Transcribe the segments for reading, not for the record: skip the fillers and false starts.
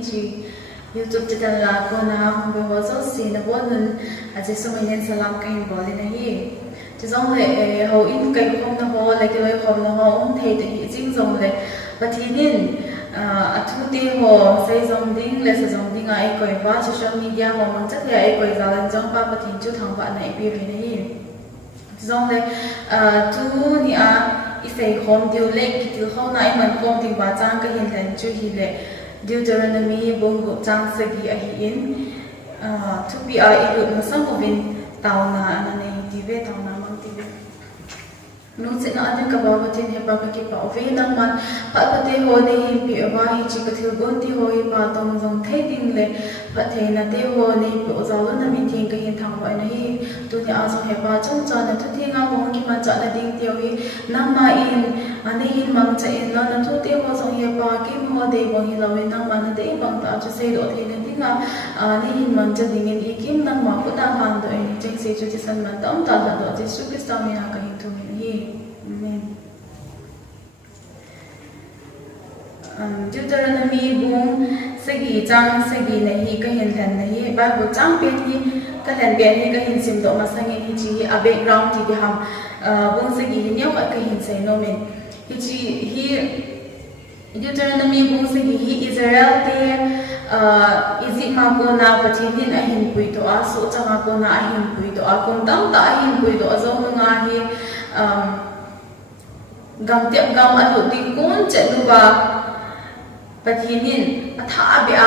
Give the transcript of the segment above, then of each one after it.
chi YouTube channel la ko na be ho so si na bo nun a je so mai salam ka hin bo le na hi chứ giống lệ hầu ít cái không nó ho lại cái lời không nó ho ông thầy thì chính giống lệ và thì nên thu tiền ho xây giống đinh lệ xây giống đinh ai coi vào social media ho mang chắc là ai coi ra lần giống ba thì chú thằng bạn này bị về này giống lệ thu ni ít phải không điều lệ cái thứ không này mình công thì bà trang cái hiện thành chú hi lệ Deuteronomy bông gỗ trang sẽ ghi ai in thu bị ai được nó xong của mình tàu na này đi về tàu na mang đi về nung sẽ nói đến các bạn có thể bảo cái bảo vệ năng man phải có thể hồi này bị ở ngoài chỉ có thiếu bốn thì hồi bảo tông dòng thấy đình lệ phải thấy là thế hồi này bị ở giàu lớn là mình thiên cái hiện thằng vậy này tôi thì áo dòng hẹp bảo trong tròn là tôi thiên ngang mong khi mà chọn là đình tiêu hi năm mai in anh ấy in mang chạy in là tôi tiêu vào dòng hẹp bảo kim hoa đề bằng hi là mình năng man để bằng tạo cho xây độ thì nên tiếng nào anh ấy in mang cho đình in ý kim năng mà cũng đang mang đợi tranh xây cho chị sân mà tóm tạo là độ chị suốt cái sau mình cái hiện thằng mình hi Amen. Deuteronomy bung segi trang segi nahi ka hin than nahi Bible trang pe thi ka than pe ni ka hin sim do ma sange hi chi a background ti ham bung segi hi nyaw ka hin sai no men hi chi hi Deuteronomy bung segi hi Israel te Egypt ma ko na pathin hin a hin pui to a so changa ko na a hin pui to a kon tam ta a hin pui to a zo nga hi gam tiap gam atu tingkun celuba pathinin atha bia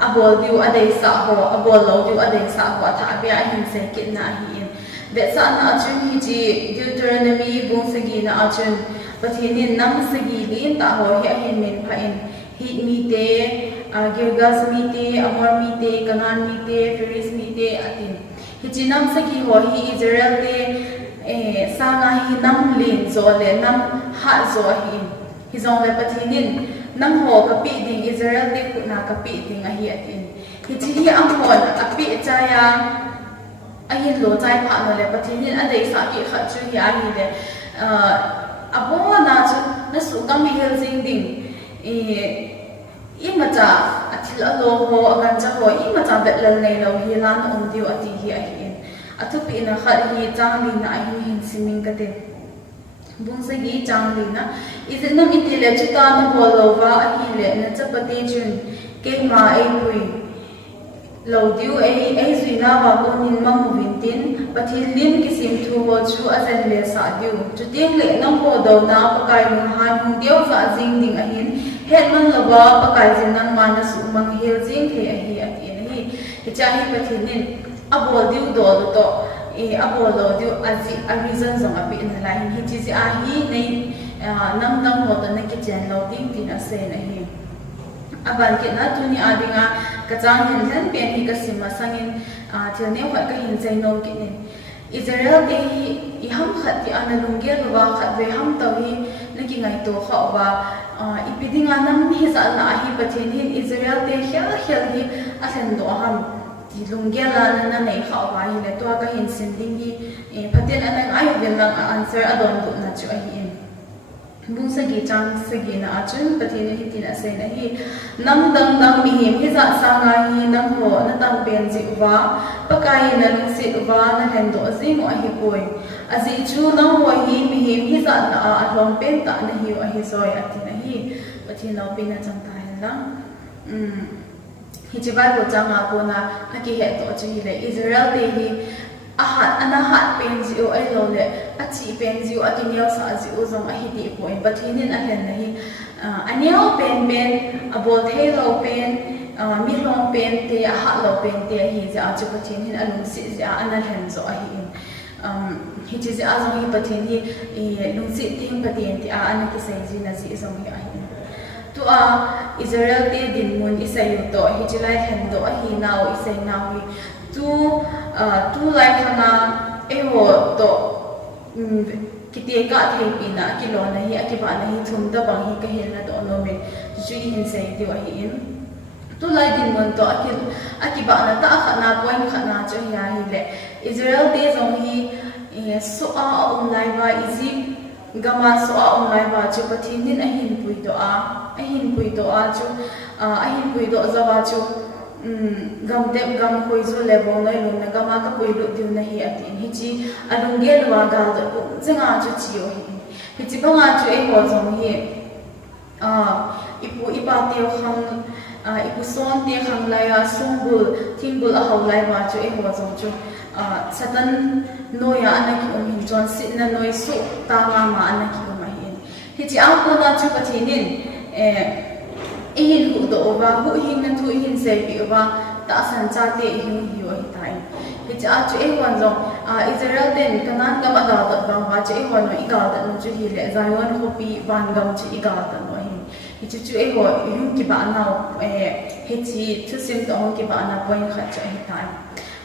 abol diu adai sa ho abol lo diu adai sa ho atha bia hin se kin na hi in be sa na achun hi ji Deuteronomy bung segi na achun pathinin nam segi lin ta ho hi hin men pha in hi mi te Girgas mi te Amor mi te Kanan mi te Feris mi te atin hi ji nam segi ho hi Israel te sanga hi nam lin zo le nam ha zo hi zong le pathinin nam ho kapi ding Israel te kuna kapi ding a hi atin hi chi hi am hon api chaya a hin lo chai pha no le pathinin a dei sa ki kha chu hi a hi le abo na chu na su kam hel jing ding i ma cha athil a lo ho agan cha ho i ma cha bet lal nei lo hi lan om diu ati hi a hi athupi na khat hi changli na hi hin siming kate bung se gi changli na izin na mitile chuta na bolova a hi le na chapati chun ke ma ai pui lo diu ai zui na ba ko nin ma mu vintin pathil lim ki sim thu ho chu a zen le sa diu chu tiang le na ho do na pakai nu han hu deu za jing ding a hin het man lawa pakai jin nang ma na su mang hel jing the a hi ati na hi cha hi pathinin abol diu do to abol lo diu azi a reason zong api na la hi chi si a hi nei nam nam ho to na ki chen lo ding tin a se na hi aban ke na tu ni adinga ka chang hin than pen hi ka sima sangin thil ne wa ka hin chai no ki ni Israel de hi I ham khat ti ana lungel wa khat ve ham to hi na ki ngai to kha wa ipidinga nam hi za na hi pathin hin Israel de khel khel hi a sen do ham lungela na nei kha wa hi le to ka hin sin ding hi phaten anang ai vel lang answer adon du na chu hi in bung sagi chang sagi na achun pathin hi tin ase na hi nam dang dang mi him hi za sa nga hi nam ho na tam pen ji wa pakai na lung sit wa na hen do zi mo hi poi azi chu na ho hi mi him hi za na a hlom pen ta na hi a hi soi atin hi pathin no pin na chang ta hen la hi chibai ko changa ko na ki he to chi le Israel te hi ahat anahat pen ji o ai lo le achi pen ji o atinel sa ji o zong a hi ti point pathinin a hen na hi anel pen abol thei lo pen mi long pen te ahat lo pen te hi ja chu pathinin alung si ja ana hen zo a hi in hi chi ja zong hi pathin hi lung si ting pathin ti a ana ki sai ji na ji zong hi a hi tu Israel te din mun isai to hi chilai hen do a hi naw isai naw hi tu lai khana e ho to kitie ka thei pina kilo na hi akiba na hi thum da bang hi ka hel na to no me chu hin sei ti wa hi in tu lai din mun to akiba na ta khana point khana chu hi hi le Israel te zong hi so a lai wa Egypt gama so a online ba chu pathinin ahin pui do a chu ahin pui do zawa chu gam dep gam khoi zo level noi lu na gama ka pui lu diu na hi atin hi chi alungel wa ga do ku zenga chu chi o hi chi banga chu e ho zong hi ipu ipa teo khang ipu son te khang la ya sungbul thingbul a ho lai ba chu e ho zong chu satan noya anaki hin chon sit na noi su ta ma anaki ma hin hi chi a ko na chu pathinin hin hu do ba hu hin na thu hin se pi ba ta san cha te hin hi o hi tai hi cha chu e wan zong Israel den kanan gam aga da ba ba chu e wan no i ga da no chu hi le Zion ho pi ban gam chu i ga da no hin hi chu e ho yum ki ba na he chi thu sim to hong ki ba na point kha cha hi tai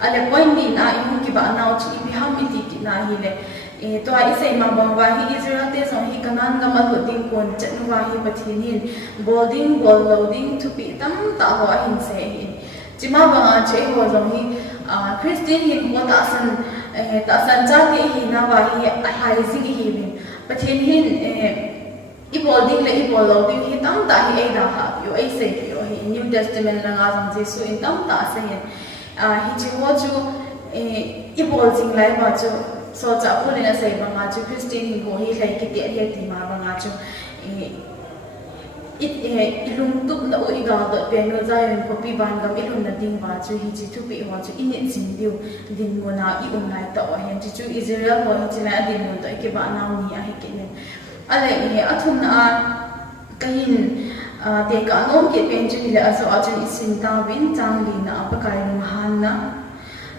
ale point ni na yum ki ba na chu i bi ham iti ki na hi le to ai sei ma bang wa hi Israel te so hi kanan gam a ding kon chat wa hi pathinin boarding ball loading to pi tam ta ho a hin se hi chima banga che ho zong hi Christian hin mo ta san cha te hi na wa hi a hai sing hi bin pathin hin i boarding le i ball loading hi tam ta hi ai da ha yo ai se yo hi New Testament la nga zong jesu in tam ta se hi chi ho chu i ball jing lai ba chu so cha pulin a sei banga chu Christian hin go hi lai ki te he ti ma banga chu ilung tup na o iga da pe no Zion ko pi ban gam ilung na ding ba chu hi chi thu pi ho chu in sin diu din mo na i nai ta o hen chu Israel ho hi chi na din mo ta ke ba na ni a hi ke ne ale athum na kahin te ka nom ke pen chu ni la aso a chu isin ta bin chang li na pa kai lum han na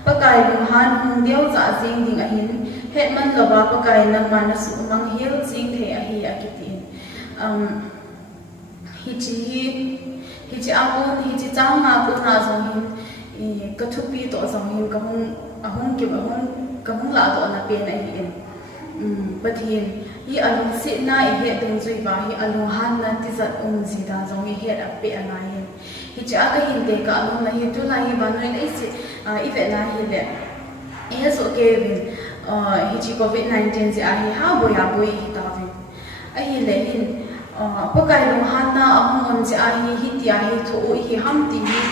pakai lum han hung deu za jing ding a hin het man lo ba pakai na man su mang hiel jing the a hi a kitin hi chi abun hi chi chang na ko na zong hin ka thu pi to zong hin ka hung ka hung la do na pe na hi pathin hi alung si na I he ding zui ba hi alung han na ti zat ji da zong hi het a pe ana hin hi chi a ka hin te ka alung na hi tu la hi ba noi na si I ve na hi le e so ke vin hi chi COVID-19 ji a hi ha bo ya bo hi ta vin a hi le hin pakai lung han na amon ji a hi ti a hi thu hi ham ti hi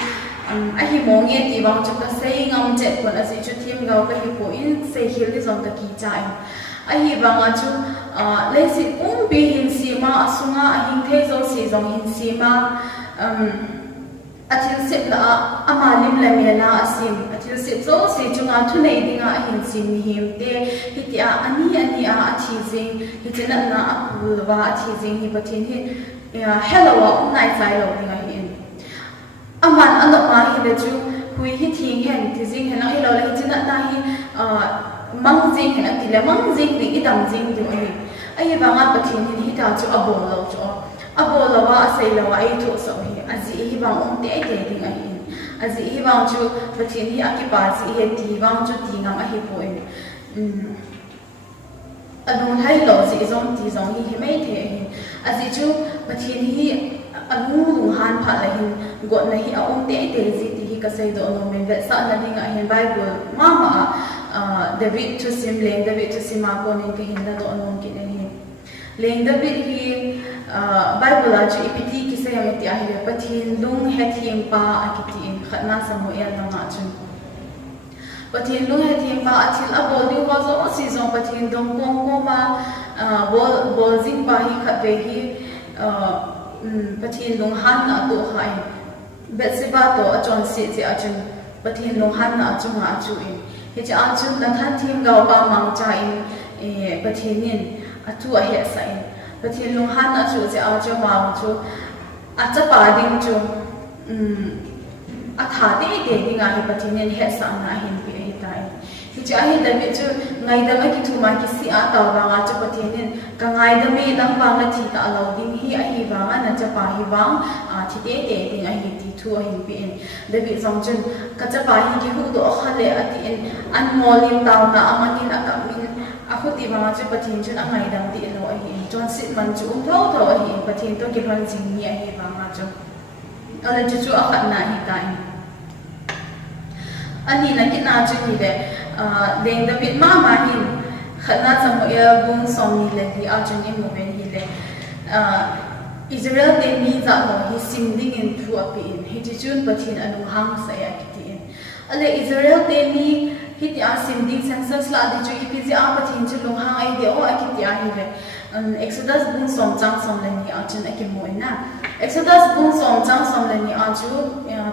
a hi mo nge ti wang chu ka sei ngam che kon a si chu thim gao ka hi po in sei hil ni zong ka ki chai a hi wanga chu le si bi hin si ma asunga a hin the zo si zong hin si ma athil sip la amalim la me la asim athil sip zo si chunga thu nei dinga a hin sim him te hi ti a ani a athi jing hi chena na apul wa athi jing hi pathin hi hello wa nai sai lo dinga hi aman anok ma hi le chu hui hi thing hen ti jing hen hi lo la hi chena na hi mang jing hen ati le mang jing di i dam jing du ai wa nga pathin hi ta chu abol lo chu abo lawa asai lawa ai thu so hi azi hi bang te ding a hi azi hi bang chu pathin hi akipa si he ti bang chu ti ngam a hi po alung hai lo si zong ti zong hi mai the hi azi chu pathin hi alung lung han pha la hin go na hi a te ji ti hi ka sai do no men ve sa na ding a hin Bible mama David to sim leng David to sim ma ko nin ke hin da do no ki ne hi leng David hi Bible la chu ipiti ki se yamati a hi pathin lung he thim pa a ki ti in khatna Samuel na ma chu pathin lung he thim pa athil a bol di wa zo si zong pathin dong kong ko ma bol jing pa hi khat ve hi pathin lung han na to hai Betseba to a chon si chi a chun pathin lung han na chu ma chu in he cha a chun na than thim gao pa mang cha in pathinin a thu a he sa in pathin lung han na chu che a chu ma chu a cha pa ding chu a tha te ding a hi pathinin he sa na hin pi hi tai hi cha hi da me chu ngai da ma ki thu ma ki si a ta ba nga chu pathinin ka ngai da me dang ba na thi ta lo ding hi a hi ba na cha pa hi wang a thi te ding a hi ti thu a hin pi in da bi zong chun ka cha pa hi ki hu do khale a ti in an molim taw na amakin a ka min a khu ti ba chu pathin chun a ngai dang ti lo a hi chon sit man chu tho tho a hi pathin to ki ron jing ni a hi ba ma chu ala chu chu a khat na hi ta in ani na ki na chu ni le deng da bit ma hin khana Samuel bung som ni le di ajun in moment hi le Israel te mi za no hi simding in thu api in hi ti chun pathin anu hang sa ya kiti in ale Israel te mi hi ti a simding census la di chu ipz a pathin chu long hang ai de o akiti a hi le Exodus bung som chang som le ni ajun akimo ina Exodus bung som chang som le ni aju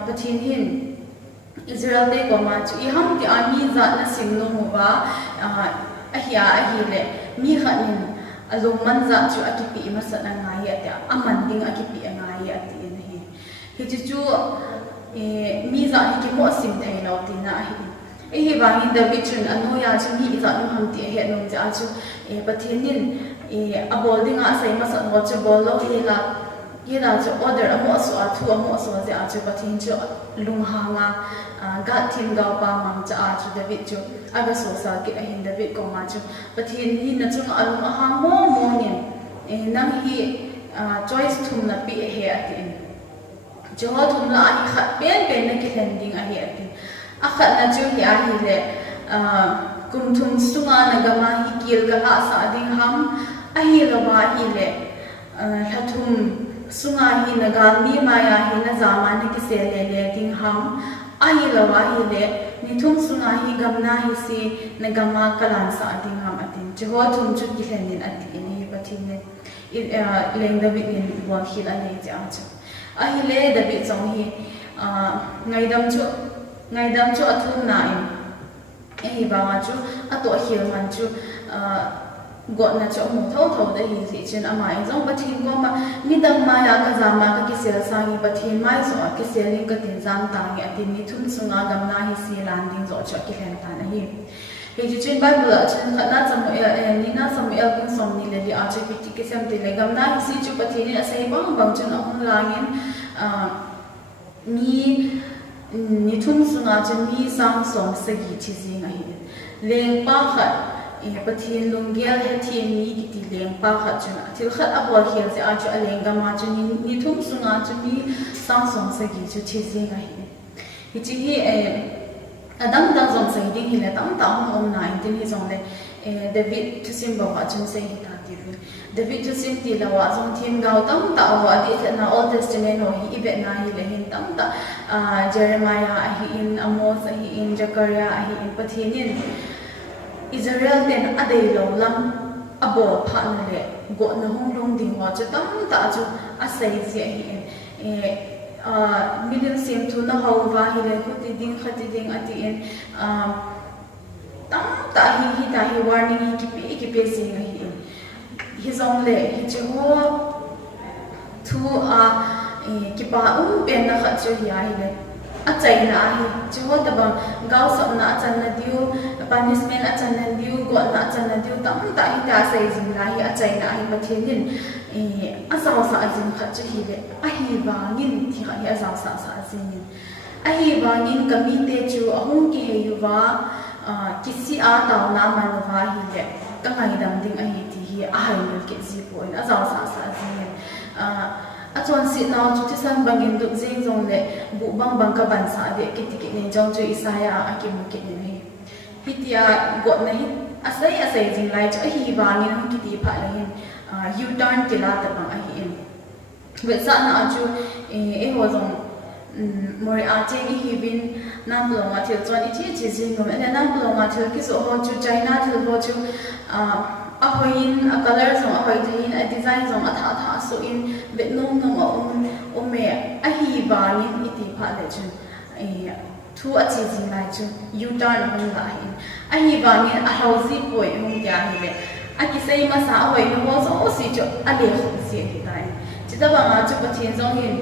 pathin hin Israel te ko ma chu i ham ti a mi za na sim no wa ahia ahile mi khanin alung manza chu akipi masana ngai ata aman ding akipi ngai ati in hi chu mi za hi ki mo sim thai lo ti na hi bangin David chun anu ya chu mi za nu ham ti he nom ja chu pathinin abol ding a sai masan wa chu bol lo hi la chu order amo so a thu amo so ja chu pathin chu lung hanga ga thim ga pa mang cha a chu David chu aga so sa ki ahin David ko ma chu pathin hi na chung alung a hang mo ni nang hi choice thum na pi he atin jo thum la hi khat pen na ki landing a he atin a khat na chu hi a hi le kum thum sunga na ga ma hi kil ga la sa ding ham a hi la ba hi le hathum sunga hi na ga mi ma ya hi na zama na ki se le ding ham ahi lawa hi le nithum sunga hi gamna hi si na gama kalan sa ding ham atin jeho thum chu ki hlenin ati ni pathin ne leng David in wa khil ani ja cha ahi le David chong hi ngaidam chu athum na in ba ma chu ato hil man chu got na chu mu tho da hi si chen ama zong pathin ko ma midang ma ya ka zama ka kisel sa hi pathin mai so kisel ling ka tin jam ta ngi atin ni thum sunga gam na hi si landing zo cha ki hen ta na hi he ji chen Bible a chen na Samuel ni na Samuel kun som ni le li a che pi ki sem te le gam na hi si chu pathin ni asai bang chen a hung langin ni thum sunga chen mi sang som sa gi chi zi nga hi leng pa khat pathin lungial he thien ni ki ti leng pa khat chuna thil khat a bol hial se a chu a leng gama chu ni thum sunga chu ni sang song sa gi chu chi zi nga hi chi hi adam dang zong sai ding hi le tam ta om na in tin hi zong le David tu sim ba wa chun sai hi ta ti David tu sim ti la wa zong thim gao tam ta wa di na Old Testament no hi ibe na hi le hin tam ta Jeremiah a hi in Amos a hi in Zechariah a hi in pathinin Israel ten adai lo lam abo pha na le go na hong long ding wa cha tam ta chu asai si hi million sim thu na ho wa hi le khoti ding ati in tam ta hi ta hi warning ki pe si hi zong le hi chu ho thu ki pa pen na kha chu hi le a chai na hi chu ho ta bang gao sam na chan na diu punishment a chan na diu go na chan na diu tam ta hi ta sai jing la hi a chai na hi pathin din a saw sa jing kha chu hi le a hi ba ngin thi kha hi a saw sa jing a hi ba ngin kami te chu a hung ki he yu wa kisi a taw na man wa hi le ka ngai dam ding a hi ti hi a hai le ke ji po a saw sa jing a chuan si naw chu ti san bangin du jing jong le bu bang ka ban sa de ki ti ki ne jong chu Isaiah a ki mu ki ne hi tia go na hi asai jing lai chu hi ba ni hong ki ti pha le hin u turn ti la ta bang a hi in we sa na chu ho jong mori a che hi bin nam lo ma thil chuan i chi jing no ene nam lo ma thil ki so ho chu China thil ho chu a hoin a color zong a hoi thin a design zong a tha so in Vietnam no me a hi ba ni iti pha le chun thu a chi jing lai chu u turn hong la hin a hi ba ni a hausi poi hong ya hi le a ki sei ma sa hoi no ho so si chu a le ho si hi tai chi ta ba ma chu pathin zong hin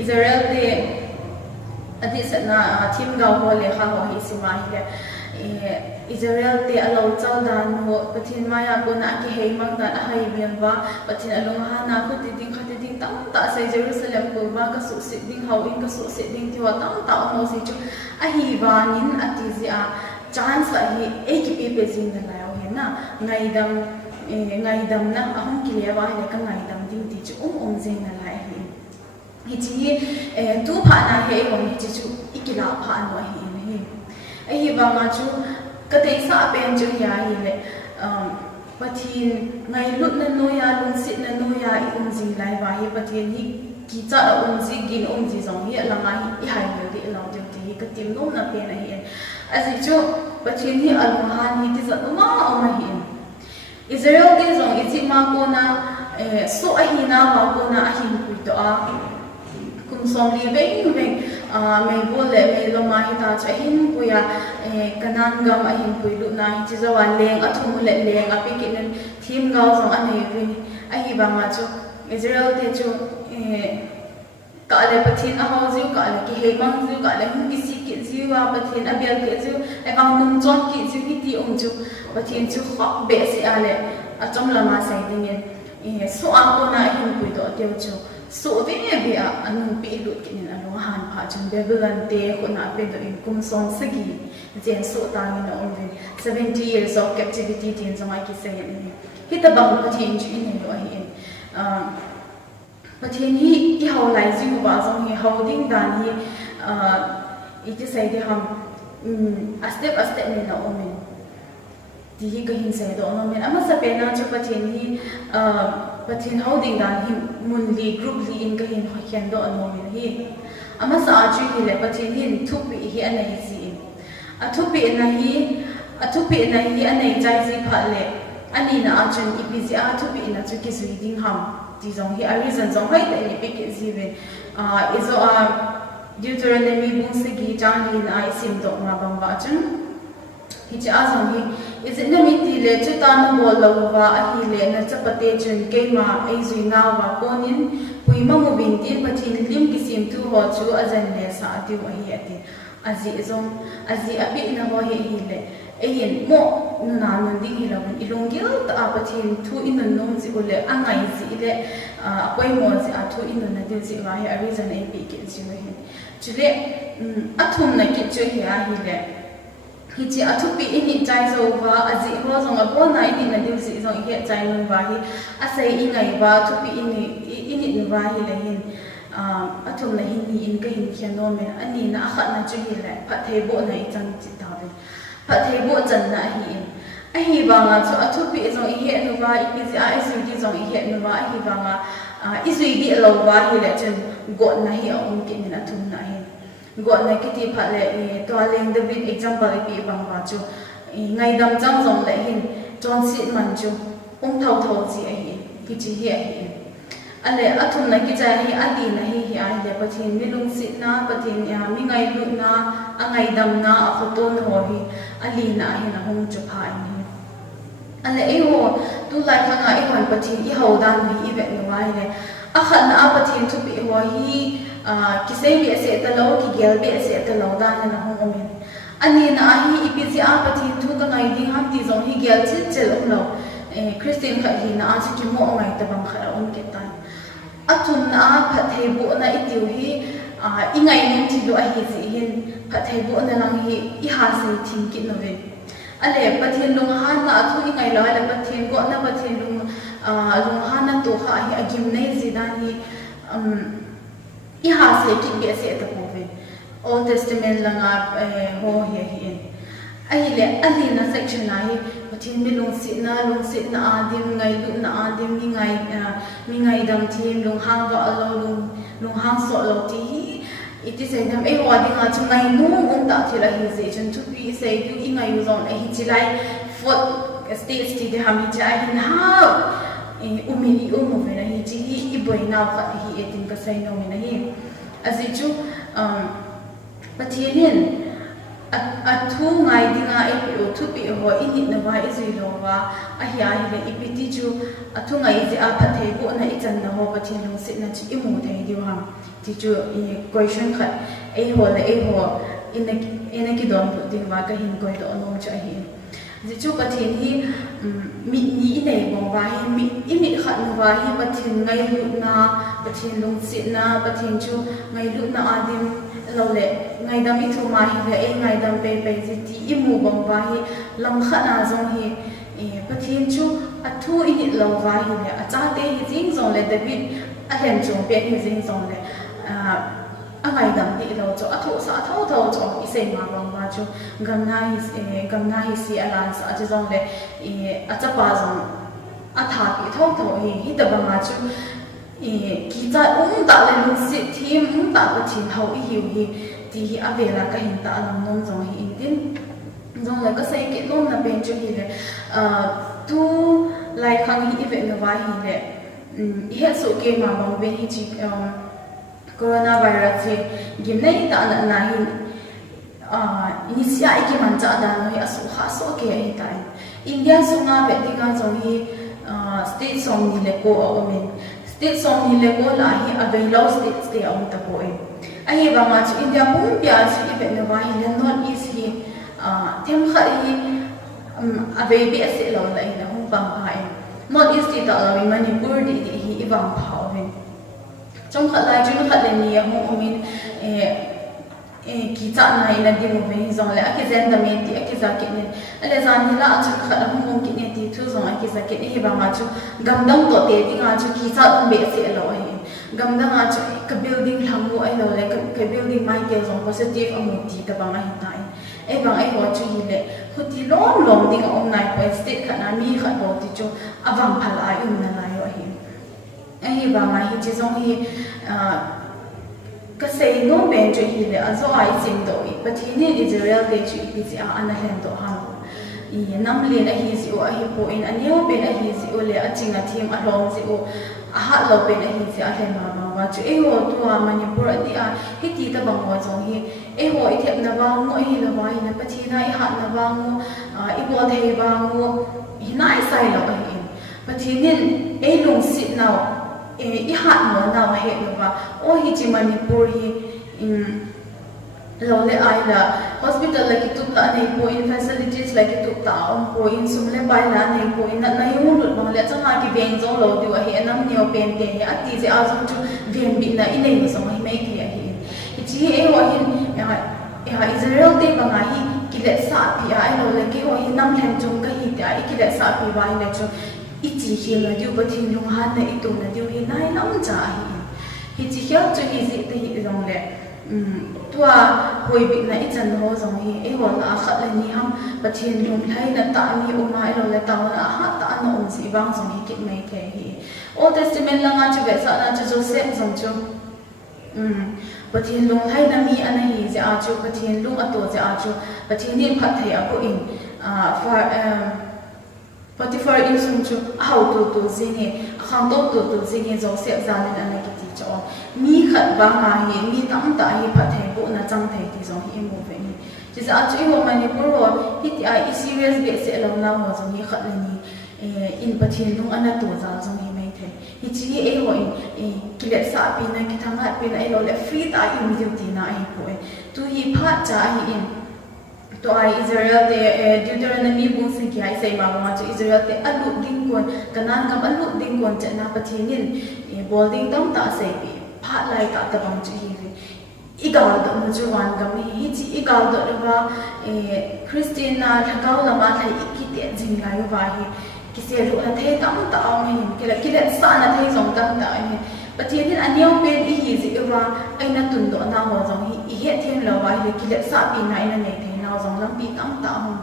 Israel de adi satna thim ga ho le kha ho hi si ma hi le Israel te alo chau dan ho pathin maya ko na ki hei mang dan a hai bian ba pathin along ha na ko ti ding tam ta sai Jerusalem ko ba ka su si ding hau in ka su si ding ti wa tam ta ho si chu a hi ba nin ati zi a chance a hi e ki pe jing na la ho na ngai dam na a hong ki le wa he ka ngai dam ding ti chu jing na la hi chi tu pha na he ko ni chi chu ikila pha no hi a hi ba ma chu ka te sa pen chu ya hi le pathin ngai lut na noya lung sit na noya I umji lai wa hi pathin hi ki cha la umji gin umji zong hi langa hi I hai lo di lo de ti ka tim nom na pe na hi azi chu pathin hi alung han hi ti za ma ma hi Israel de zong I chi ma ko na so a hi na ma ko na a hin pu to a kum som li ve ve mai bo le mai lo ma hi ta cha hin pu ya kanan gam a hin pu lu na hi chi za wa leng a thum le leng a pi ki nen thim gao zong a nei vi a hi ba ma chu Israel de chu ka le pathin a ho ziu ka le ki he mang ziu ka le hun ki si ki ziu wa pathin a bial ki ziu ai bang num chon ki ziu ki ti chu pathin chu khok be si a le a chom la ma sai ding en so a ko na hin pu do teu chu so ve be a anu pi lu ki nen anu han pha chun Babylon te ko na pe do in kum song sagi jen so ta ni na on 70 years of captivity tin zong ai ki sai ni hi ta bang pathin chu in lo hi pathin hi I hau lai ji ba zong hi holding dan hi I ti sai de ham a step ni na omen ti hi ka hin sai do no men ama sa pe na chu pathin hi pathin holding dan hi mun li group li in ka hin ho kyan do no men hi ama sa a chu hi le pathin hin thu pi hi anai ji in a thu pi na hi anai jai ji pha le ani na a chen ipc a thu pi na chu ki zui ding ham ti zong hi a reason zong hai te ni pi ki ji ve izo a Deuteronomy bung se gi chang li na I sim do ma bang ba chen hi cha zong hi is it nami ti le chu ta na bol lo wa a hi le na chapate chen ke ma ai zui na wa konin pui ma mo bin ti pathin lim ki sim tu ho chu a jan le sa ti wa hi ati azi zong azi api na ho hi le ayin mo na nun ding hi lo ilung gil ta pathin thu in nom ji ule angai ji le apoi mo ji a thu in na dil ji wa hi a reason ai pi ki ji wa hi chule athum na ki chu hi a hi le hi chi athu pi in chai zo wa azi ho zong a bo na in na dil ji zong hi chai nun wa hi a sai in ngai wa thu pi in wa hi le hin athum na hin ni in ka hin khian no me ani na kha na chu hi le pha thei bo na I chang chi ta be pha thei bo chan na hi in a hi ba nga chu athu pi zong hi nu wa I pi a I su di zong hi nu wa a hi ba nga I zui di lo wa hi le chen go na hi on ki na thum na hi go na ki ti pha le to leng the big example pi bang wa chu ngai dam chang zong le hin chon sit man chu thau ji a hi ki chi hi a hi ale athum na ki ja hi ali na hi ai le pathin mi lung sit na pathin ya mi ngai lu na angai dam na a khoton ho hi ali na hi na hong chu pha ni ale e ho tu lai kha nga e hon pathin I ho dan bi I ve ni wai le a khat na a pathin thu bi ho hi ki sei bi ase ta lo ki gel bi ase ta lo dan na hong omen ani na hi ipc a pathin thu ka ngai ding ham ti zong hi gel chil lo Christian kha hi na a chi ki mo ngai ta bang kha on ke tan athum na pha thei bu na itiu hi I ngai nen ti lo a hi ji hin pha thei bu na lang hi I ha sei thing ki no ve ale pathin lung han na athu I ngai lo ala pathin go na pathin lung han na to kha hi agim nei ji dan hi I ha sei ki be se ta ko ve Old Testament langa ho hi hi ai le ali na section na hi pathin mi lung sit na adim ngai lu na adim mi ngai dam thim lung hang wa alo lung hang so lo ti it is em ai wa ding a chu ngai nu ta thila hi je chen thu pi sei du I ngai u zon ai hi chi lai fort stage ti de ham hi cha hin ha umili mo ve na hi chi I boi na kha hi etin ka sai no me na hi azi chu pathin athu ngai dinga e pi thu pi ho I ni na wa I zui lo wa a hi a hi le ipiti chu athu ngai ji a phathei bo na I chan na ho pathin lu sit na chi I mu thei diu ham ti chu question khat e ho le e ho in ki don bu ding wa ka hin koi do no cha hi ji chu pathin hi mi ni nei bong wa hi mi khat nu wa hi pathin ngai lu na pathin lu sit na pathin chu ngai lu na adim lo le ngai dam I thu ma hi le e ngai dam pe ji ti I mu bang wa hi lam kha na zong hi pathin chu athu I ni lo wa hi le a cha te hi jing zong le David a hen chung pe hi jing zong le a ngai dam di lo cho atho sa tho tho cho isei ma bang ma chu gamna hi si alan sa chi zong le achapa zong atha ki tho tho hi da bang ma chu ki cha da le lu si thim da ko thin ho hi hi ti hi avela ka hin ta lam nom zong hi indin zong le ka sei ke nom na ben chu hi le tu lai khang hi event na wa hi le he so ke ma bang ben hi chi coronavirus hi gimnei ta na hi inisia iki man cha da no hi asu kha so ke hi tai India sunga be tinga zong hi state song ni le ko omen state song ni le ko la hi availo state stay on ta ko e ai ba ma chi India pum pya chi event na wa hi le not is hi them kha hi avei be ase lo la ina hum bang ha e not is ti ta la mi Manipur di hi ibang phao ven trong khát lại chúng khát lên nhiều hông omin kỳ trạng này là đi một bên dòng lẽ cái gen đam mê thì cái giá kiện này là gian như là chúng khát là hông kiện này thì thu dòng cái giá kiện này thì bằng mà chúng gam đông tổ tế thì ngã chúng kỳ trạng ông bé sẽ lo ấy gam đông ngã chúng cái building làm mua ấy lo lại cái building mai tiêu dòng positive ông một tí tập bằng hiện tại ấy bằng ấy họ chú ý lệ họ thì lom lom đi ông này phải state khát là mi khát bảo thì chúng avang phá lại ông này lại rồi ai ba ma hi chi zong hi ka sei no ben chu hi le azo ai sim do i pathi ni Israel de chu i chi ana hen do ha i nam le na hi si o a hi po in anio ben a hi si o le a chinga thim a hlom si o a ha lo ben a hi si a hen ma wa chu e ho tu a Manipur ati a hi ti ta bang wa zong hi e ho i thep na ba ngo hi la wa hi na pathi na i ha na ba ngo i bo thei ba ngo hi na i sai lo hi pathi nin e lung sit now i hat mo na he no ba o hi chi Manipur hi lo le ai la hospital la ki tup la nei po in facilities la ki tup ta on po in sum le bai la nei po in na hi mu lut bang le chang ha ki veng zong lo du a hi anam neo pen te hi ati je a zong chu vem bi na i nei mo song hi mai ki hi chi e ho hin Israel te banga hi ki le sa pi ai lo le ki ho hi nam hem chung ka hi te ai ki le sa pi bai le chu ichi hi la diu pathin lung han na itu na diu hi nai lam cha hi chi hiao chu hi zi te hi rong le tua hoi bi na i chan ho zong hi e ho la khat le ni ham pathin lung lai na ta ni o mai lo le ta na ha ta na om si bang zong hi kit mai the hi Old Testament la nga chu be sa na chu Joseph zong chu pathin lung lai na mi ana hi ze a chu pathin lung ato ze a chu pathin ni phat thei a ko in Potiphar in sum chu how to zine khang to zine zo se zanin ana ki ti cho mi khat ba ma hi mi tam ta hi phat thei bo na chang thei ti zo hi mo ve ni chi za chu ho Manipur ho hi ti ai serious be se lo na ho zo hi khat le ni in pathin lung ana to za zo hi mai the hi chi e ho in kilet sa pi na ki thang ha pi na e lo le free ta in duty na ai po tu hi phat cha hi in to ai Israel de Deuteronomy bung se ki ai sei ma ma chu Israel te alu ding kon kanan kam alu ding kon cha na pathinin bolding tam ta sei pi phat lai ka ta bang chu hi igal do mu chu wan gam hi chi igal do ba Christina thakau lama thai ki te jing lai wa hi ki se ru na the tam ta ong hin ki le sa na thei zong tam ta hi pathinin aneu pen hi ji wa aina tun do na ho zong hi he them lo wa hi ki le sa pi na ina nei zong lam pi tam ta hum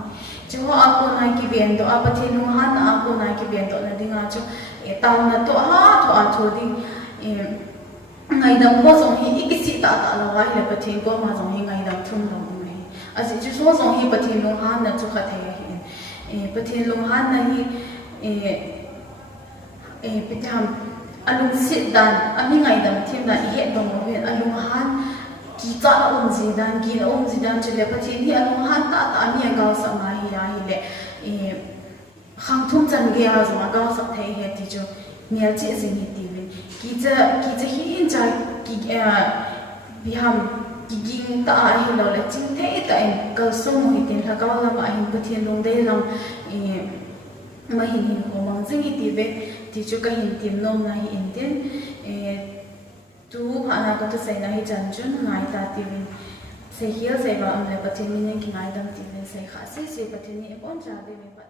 chu a ko nai ki ben do a pathin nu han a ko nai ki ben do na dinga chu ta na to ha to a tho ding ngai dam ko zong hi ikisi ta ta la wa le pathin ko ma zong hi ngai dam thum lo mai a ji chu so zong hi pathin nu han na chu kha the hi pathin lu han na hi pitam alung sit dan ami ngai dam thim na he dong ho hen alung han ki cha na zidan ki na zidan chile pathin hi alung han ta mi ga sa ma hi ya hi le khang thum chan ge ha zo ga sa thei he ti chu mial che zin hi ti ve ki cha hi in cha ki bi ham ki ging ta hi lo le ching the ta en ka so mo hi tin la ka la ma hin pathin long de long ma hin ho mang zing hi ti ve ti chu ka hin tim nom na hi in tin tu hana ko to sai na hi chan chun ngai ta ti vin se hial se ba am le pathin ni ki ngai dam ti vin se kha se pathin ni bon cha de me pa